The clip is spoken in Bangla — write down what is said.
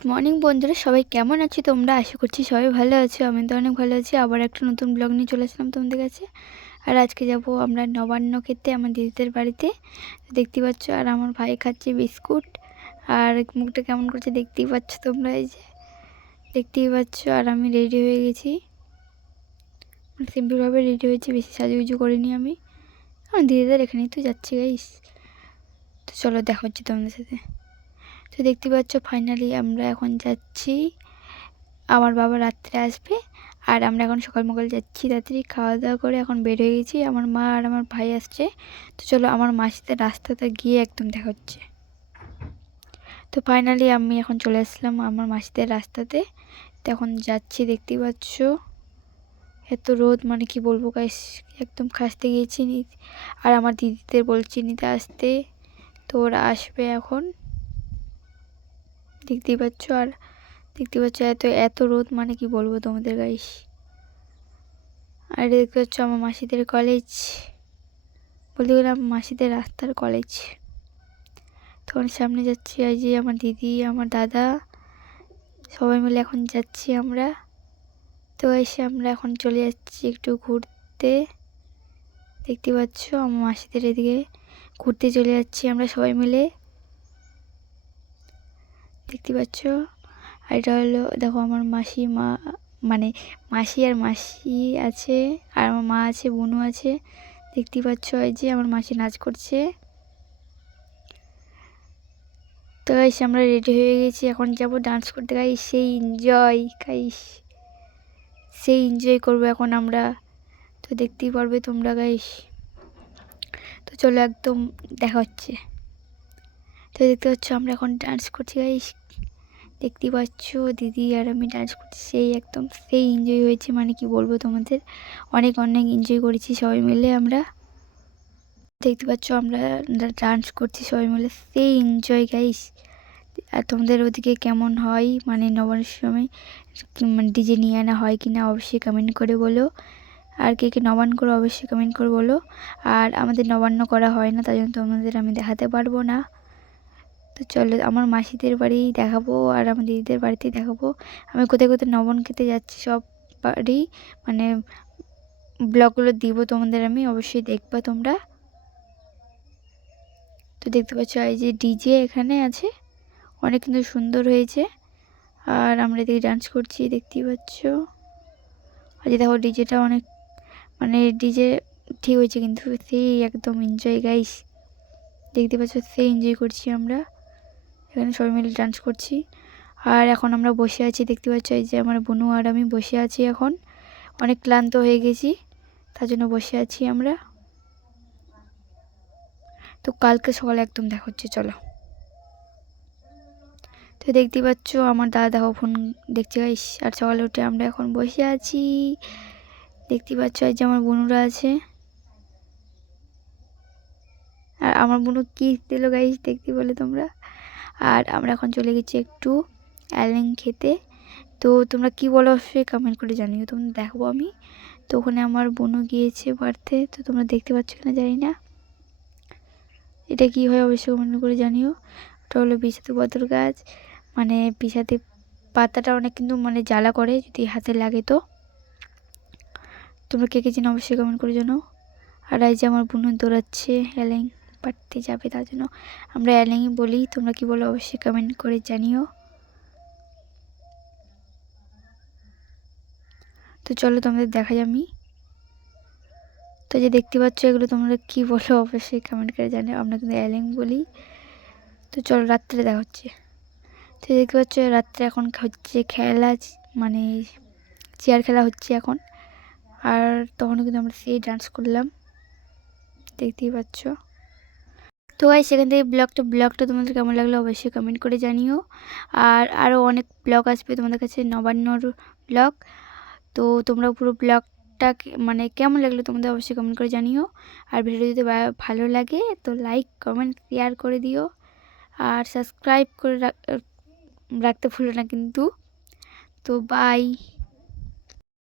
গুড মর্নিং বন্ধুরা। সবাই কেমন আছো তোমরা? আশা করছি সবাই ভালো আছো। আমি তো অনেক ভালো আছি। আবার একটা নতুন ব্লগ নিয়ে চলে আসলাম তোমাদের কাছে। আর আজকে যাব আমরা নবান্ন খেতে আমার দিদিদের বাড়িতে। দেখতে পাচ্ছ, আর আমার ভাই খাচ্ছে বিস্কুট। আর মুখটা কেমন করছে দেখতেই পাচ্ছ তোমরা এই যে। দেখতেই পাচ্ছ, আর আমি রেডি হয়ে গেছি। সিম্পলভাবে রেডি হয়েছি, বেশি সাজুগুজু করিনি আমি। আমার দিদিদের এখানেই তো যাচ্ছি গাইস তো চলো, দেখা হচ্ছে তোমাদের সাথে। তো দেখতে পাচ্ছ ফাইনালি আমরা এখন যাচ্ছি। আমার বাবা রাত্রে আসবে আর আমরা এখন সকাল মকাল যাচ্ছি তাড়াতাড়ি। খাওয়া দাওয়া করে এখন বের হয়ে গেছি। আমার মা আর আমার ভাই আসছে। তো চলো আমার মাসিতে রাস্তাতে গিয়ে একদম দেখা হচ্ছে তো ফাইনালি আমি এখন চলে আসলাম আমার মাসিদের রাস্তাতে। এখন যাচ্ছি দেখতে পাচ্ছ। এত রোদ মানে কি বলব গাইস একদম খাসতে গিয়েছি আর আমার দিদিদের বলছি নিতে আসতে। তো ওরা আসবে এখন। দেখতেই পাচ্ছ আর দেখতে পাচ্ছ এত এত রোদ মানে কি বলব তোমাদের গাইস আর এটা দেখতে পাচ্ছ আমার মাসিদের কলেজ বলতে গেলে আমার মাসিদের রাস্তার কলেজ তখন সামনে যাচ্ছি আর যে আমার দিদি, আমার দাদা, সবাই মিলে এখন যাচ্ছি আমরা। তো এসে আমরা এখন চলে যাচ্ছি একটু ঘুরতে। দেখতে পাচ্ছ আমার মাসিদের এদিকে ঘুরতে চলে যাচ্ছি আমরা সবাই মিলে। দেখতে পাচ্ছ? আর এটা হলো, দেখো আমার মাসি, মা মানে মাসি আর মাসি আছে, আর আমার মা আছে বোনও আছে। দেখতে পাচ্ছ এই যে আমার মাসি নাচ করছে। তো গাইস আমরা রেডি হয়ে গেছি, এখন যাব ডান্স করতে। গাই সেই এনজয় গাইস সেই এনজয় করব এখন আমরা। তো দেখতেই পারবে তোমরা গাইস তো চলো একদম দেখা হচ্ছে। তো দেখতে পাচ্ছ আমরা এখন ডান্স করছি গাইস দেখতে পাচ্ছ, দিদি আর আমি ডান্স করছি, সেই একদম সেই এনজয় হয়েছে মানে কি বলব তোমাদের? অনেক অনেক এনজয় করেছি সবাই মিলে আমরা। দেখতে পাচ্ছ, আমরা ডান্স করছি সবাই মিলে, সেই এনজয় গাইস আর তোমাদের ওদিকে কেমন হয়? মানে নবান্নের সময় মানে ডিজে নিয়ে আনা হয় কি না, অবশ্যই কমেন্ট করে বলো। আর কে কে নবান্ন করে, অবশ্যই কমেন্ট করে বলো। আর আমাদের নবান্ন করা হয় না, তাই জন্য তোমাদের আমি দেখাতে পারব না। তো চলো আমার মাসিদের বাড়ি দেখাবো আর আমার দিদিদের বাড়িতে দেখাবো। আমি কোথায় কোথায় নবন খেতে যাচ্ছি সব বাড়ি মানে ব্লগগুলো দিব তোমাদের আমি, অবশ্যই দেখবা তোমরা। তো দেখতে পাচ্ছ, এই যে ডিজে এখানে আছে, অনেক কিন্তু সুন্দর হয়েছে। আর আমরা এদিকে ডান্স করছি, দেখতেই পাচ্ছ। আর যে দেখো ডিজেটা অনেক মানে ডিজে ঠিক হয়েছে কিন্তু, সেই একদম এনজয় গাইস দেখতে পাচ্ছ, সেই এনজয় করছি আমরা। এখানে সবাই মিলে ডান্স করছি। আর এখন আমরা বসে আছি, দেখতে পাচ্ছ এই যে আমার বনু আর আমি বসে আছি এখন। অনেক ক্লান্ত হয়ে গেছি, তার জন্য বসে আছি আমরা। তো কালকে সকালে একদম দেখা হচ্ছে চলো। তো দেখতে পাচ্ছ আমার দাদা দেখো ফোন দেখতে গাইস আর সকালে উঠে আমরা এখন বসে আছি। দেখতে পাচ্ছ এই যে আমার বোনুরা আছে। আর আমার বোনু কী দিল গাইস দেখতে বলে তোমরা? আর আমরা এখন চলে গেছি একটু অ্যালেং খেতে। তো তোমরা কি বলো অবশ্যই কমেন্ট করে জানিও। তোমরা দেখব আমি। তো ওখানে আমার বোনও গিয়েছে বাড়তে। তো তোমরা দেখতে পাচ্ছ কিনা জানি না। এটা কি হয় অবশ্যই কমেন্ট করে জানিও। ওটা হলো বিষাতে বদর গাছ। মানে বিষাতে পাতাটা অনেক কিন্তু মানে জ্বালা করে যদি হাতে লাগে তো। তোমরা কে কে চেনো অবশ্যই কমেন্ট করে জানো আর এই যে আমার বোন দৌড়াচ্ছে অ্যালেং পাঠতে যাবে তার জন্য। আমরা অ্যালেংই বলি, তোমরা কি বলো অবশ্যই কমেন্ট করে জানিও। তো চলো তোমাদের দেখা আমি। তো যে দেখতে পাচ্ছ, এগুলো তোমরা কি বলো অবশ্যই কমেন্ট করে জানিও। আমরা কিন্তু অ্যালেং বলি। তো চলো রাত্রে দেখা হচ্ছে। তো দেখতে পাচ্ছ, রাত্রে এখন হচ্ছে খেলা মানে চেয়ার খেলা হচ্ছে এখন। আর তখনও কিন্তু আমরা সেই ডান্স করলাম। দেখতেই পাচ্ছ। তো গাই সেখান থেকে ব্লগটা ব্লগটা তোমাদের কেমন লাগল অবশ্যই কমেন্ট করে জানিও। আর আরও অনেক ব্লগ আসবে তোমাদের কাছে, নবান্নর ব্লগ তো তোমরা পুরো ব্লগটা মানে কেমন লাগল তোমাদের অবশ্যই কমেন্ট করে জানিও। আর ভিডিও যদি ভালো লাগে তো লাইক কমেন্ট শেয়ার করে দিও। আর সাবস্ক্রাইব করে রাখতে ভুলো না কিন্তু। তো বাই